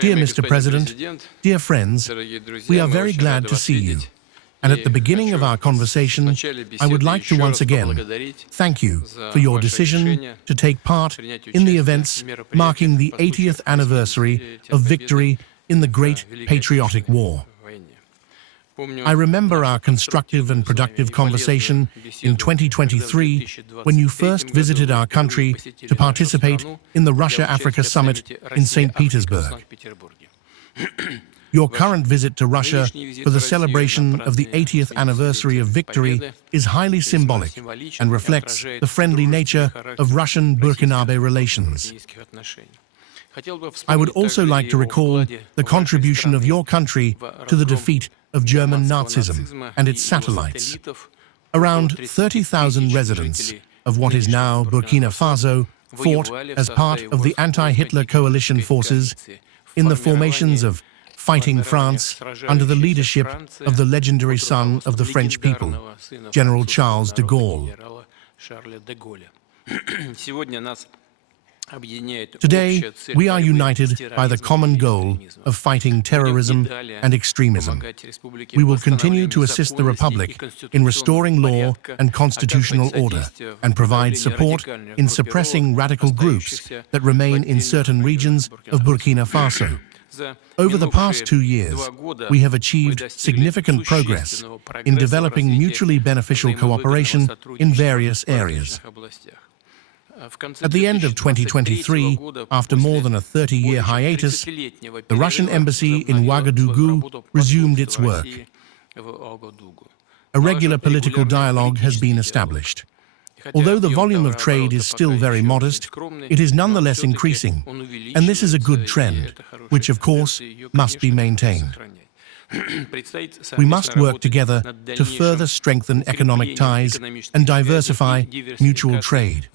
Dear Mr. President, dear friends, we are very glad to see you. And at the beginning of our conversation, I would like to once again thank you for your decision to take part in the events marking the 80th anniversary of victory in the Great Patriotic War. I remember our constructive and productive conversation in 2023 when you first visited our country to participate in the Russia-Africa Summit in St. Petersburg. Your current visit to Russia for the celebration of the 80th anniversary of victory is highly symbolic and reflects the friendly nature of Russian-Burkina relations. I would also like to recall the contribution of your country to the defeat of German Nazism and its satellites. Around 30,000 residents of what is now Burkina Faso fought as part of the anti-Hitler coalition forces in the formations of Fighting France under the leadership of the legendary son of the French people, General Charles de Gaulle. Today, we are united by the common goal of fighting terrorism and extremism. We will continue to assist the Republic in restoring law and constitutional order and provide support in suppressing radical groups that remain in certain regions of Burkina Faso. Over the past 2 years, we have achieved significant progress in developing mutually beneficial cooperation in various areas. At the end of 2023, after more than a 30-year hiatus, the Russian embassy in Ouagadougou resumed its work. A regular political dialogue has been established. Although the volume of trade is still very modest, it is nonetheless increasing, and this is a good trend, which of course must be maintained. We must work together to further strengthen economic ties and diversify mutual trade.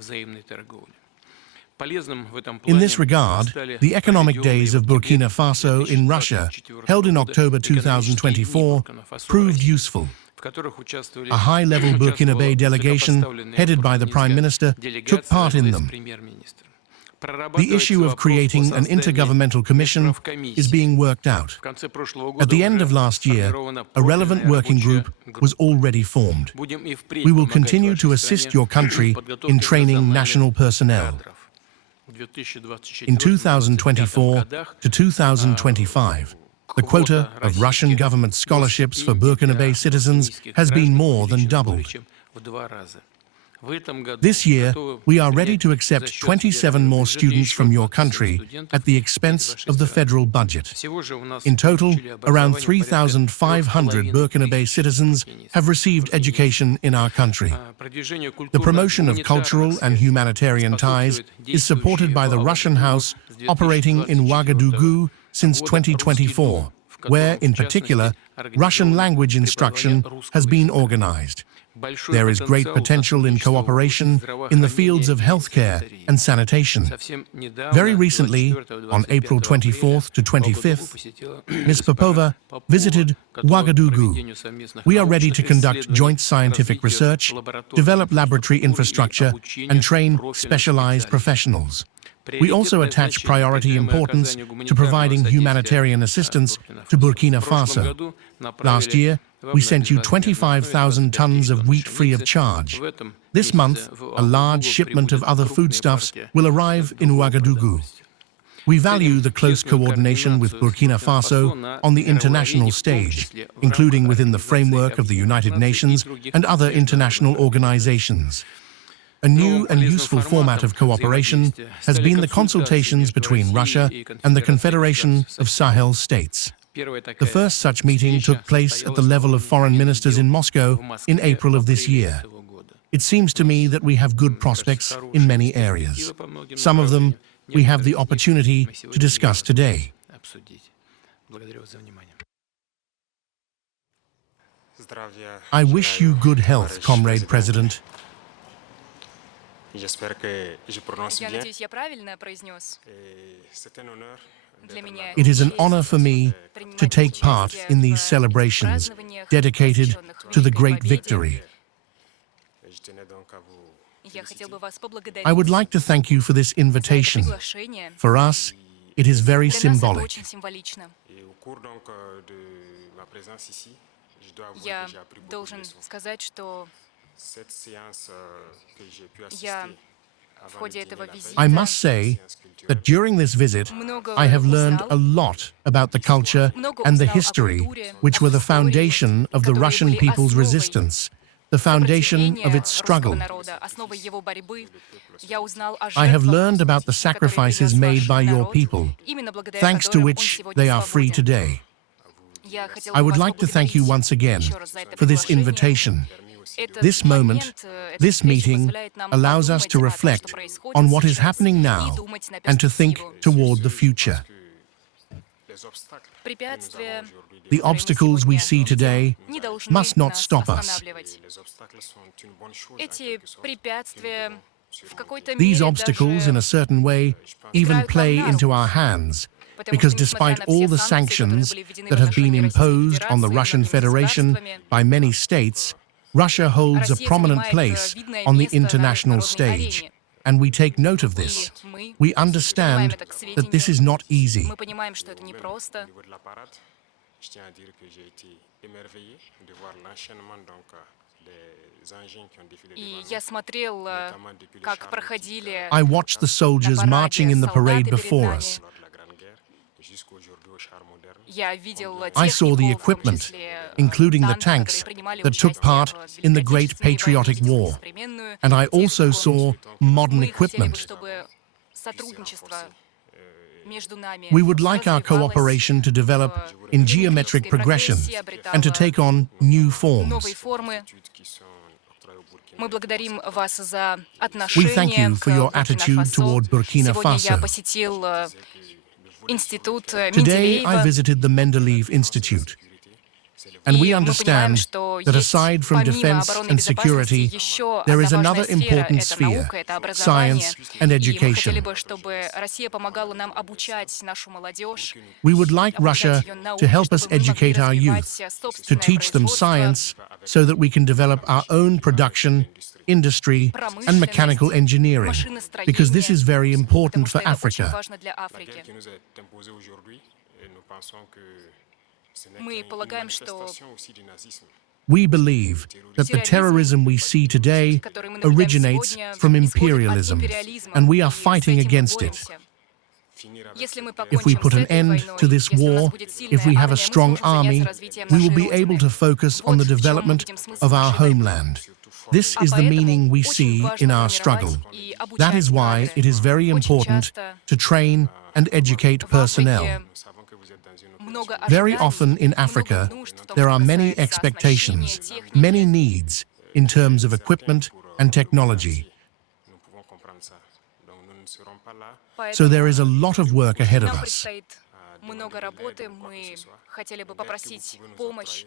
In this regard, the Economic Days of Burkina Faso in Russia, held in October 2024, proved useful. A high-level Burkinabe delegation, headed by the Prime Minister, took part in them. The issue of creating an intergovernmental commission is being worked out. At the end of last year, a relevant working group was already formed. We will continue to assist your country in training national personnel. In 2024 to 2025, the quota of Russian government scholarships for Burkinabe citizens has been more than doubled. This year, we are ready to accept 27 more students from your country at the expense of the federal budget. In total, around 3,500 Burkinabe citizens have received education in our country. The promotion of cultural and humanitarian ties is supported by the Russian House operating in Ouagadougou since 2024, where, in particular, Russian language instruction has been organized. There is great potential in cooperation in the fields of healthcare and sanitation. Very recently, on April 24th to 25th, Ms. Popova visited Ouagadougou. We are ready to conduct joint scientific research, develop laboratory infrastructure, and train specialized professionals. We also attach priority importance to providing humanitarian assistance to Burkina Faso. Last year, we sent you 25,000 tons of wheat free of charge. This month, a large shipment of other foodstuffs will arrive in Ouagadougou. We value the close coordination with Burkina Faso on the international stage, including within the framework of the United Nations and other international organizations. A new and useful format of cooperation has been the consultations between Russia and the Confederation of Sahel States. The first such meeting took place at the level of foreign ministers in Moscow in April of this year. It seems to me that we have good prospects in many areas. Some of them we have the opportunity to discuss today. I wish you good health, Comrade President. It is an honor for me to take part in these celebrations dedicated to the great victory. I would like to thank you for this invitation. For us, it is very Для нас это symbolic. очень символично. Я должен сказать, что я в ходе этого I визита must say that during this visit, I have learned a lot about the culture and the history, which were the foundation of the Russian people's resistance, the foundation of its struggle. основой его борьбы. Я узнал о I have жертвах, learned about the которые sacrifices принес made ваш by your народ, people, именно благодаря thanks to которым он which сегодня they are free свободен. today. Я хотел I бы would вас like to thank you поблагодарить once again еще раз за это for this приглашение. invitation. Этот This moment, момент, эта this встреча meeting позволяет нам allows us подумать to о том, reflect что происходит on what is сейчас, happening и now думать на and to think перспективу. toward the future. Препятствия, The которые мы obstacles we see сегодня today видим, не должны must not нас stop us. останавливать. Эти препятствия в какой-то These мере obstacles, in a даже certain way, even play into our hands, because despite all the sanctions that have been imposed on the Russian Federation by many states, Russia holds a prominent place on the international stage, and we take note of this. We understand that this is not easy. мы понимаем, что это непросто. И я смотрел, как проходили I watched the soldiers marching in the parade before us. Я видел I saw the технику, в том equipment, числе, including the танки, tanks которые принимали that took участие part в in the Great Великой Patriotic Отечественной войне, War, современную and I also технику. saw modern Мы хотели бы, equipment. чтобы сотрудничество между нами We would like our развивалось, cooperation to develop in geometric геометрической progression прогрессии, and to обретало take on new forms. новые формы. Мы благодарим вас за We отношение thank you к for your Буркина attitude Фасо. toward Burkina Сегодня я Faso. посетил институт Today I Менделеева. visited the Mendeleev Institute, and we И мы понимаем, understand что that есть aside from помимо defense обороны и and безопасности security, еще there is одна важная another сфера — important это sphere, наука, это образование. science and И мы хотели education. бы, чтобы Россия помогала нам обучать нашу молодежь, We would like обучать Russia ее to науке, help us чтобы мы могли educate our развивать youth, to собственное teach them производство, science so that we can develop our own production, industry, and mechanical engineering, because this is very important for потому что это очень Africa. важно для Африки. Мы полагаем, что We believe that the terrorism we see today который мы наблюдаем originates сегодня, from исходит от imperialism, империализма, and we are и с fighting этим мы against it. боремся. Если мы If we покончим put с an этой end войной, to this если у нас war, будет сильная if we have армия, a мы strong сможем заняться army, развитием we will нашей be able Родины. to focus on Вот the в чем мы development видим смысл of our нашей борьбы. homeland. This А is the поэтому meaning we очень see важно in our формировать struggle. и That обучать is why кадры. it is very Очень important часто to train and educate в personnel. Африке много Very ожиданий, often in много Africa, нужд в том, there что are many касается expectations, оснащения, техники. many needs in terms of equipment and technology. So there is a lot of work ahead of Нам us. предстоит много работы. Мы хотели бы попросить помощь.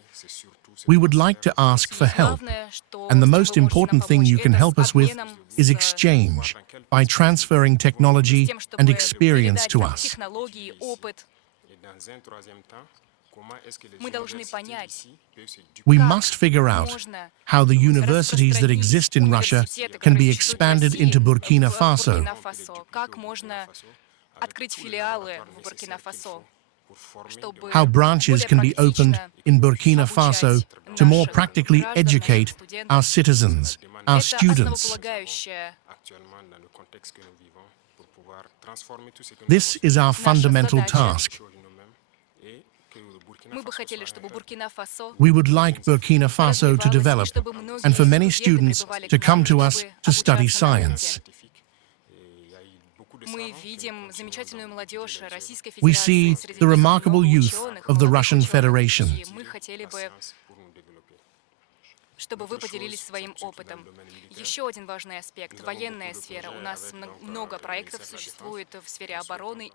We would like to ask for help, Главное, что and the с чем most вы можете нам important thing помочь, you can это help с us with обменом, is с exchange, by transferring technology тем, чтобы and experience передать to нам us. технологии, опыт. Мы должны понять, We как must figure out можно how the universities that exist in Russia университеты, can которые be существуют в expanded России, into в Burkina Faso, Буркина-Фасо. Как можно открыть филиалы в Буркина-Фасо, чтобы how branches более can be opened практично in Burkina Faso обучать to more наших practically граждан, educate наших студентов. our citizens, our Это students. основополагающее. This is our fundamental задача. task. Мы бы хотели, чтобы Буркина-Фасо We would like Burkina Faso to develop, and for many students to come to us to study science. Мы видим замечательную молодежь Российской We Федерации, see среди the них remarkable много youth ученых, of the молодых Russian ученых. Federation. И мы хотели бы, чтобы вы поделились своим опытом. Еще один важный аспект — военная сфера. У нас много проектов существует в сфере обороны.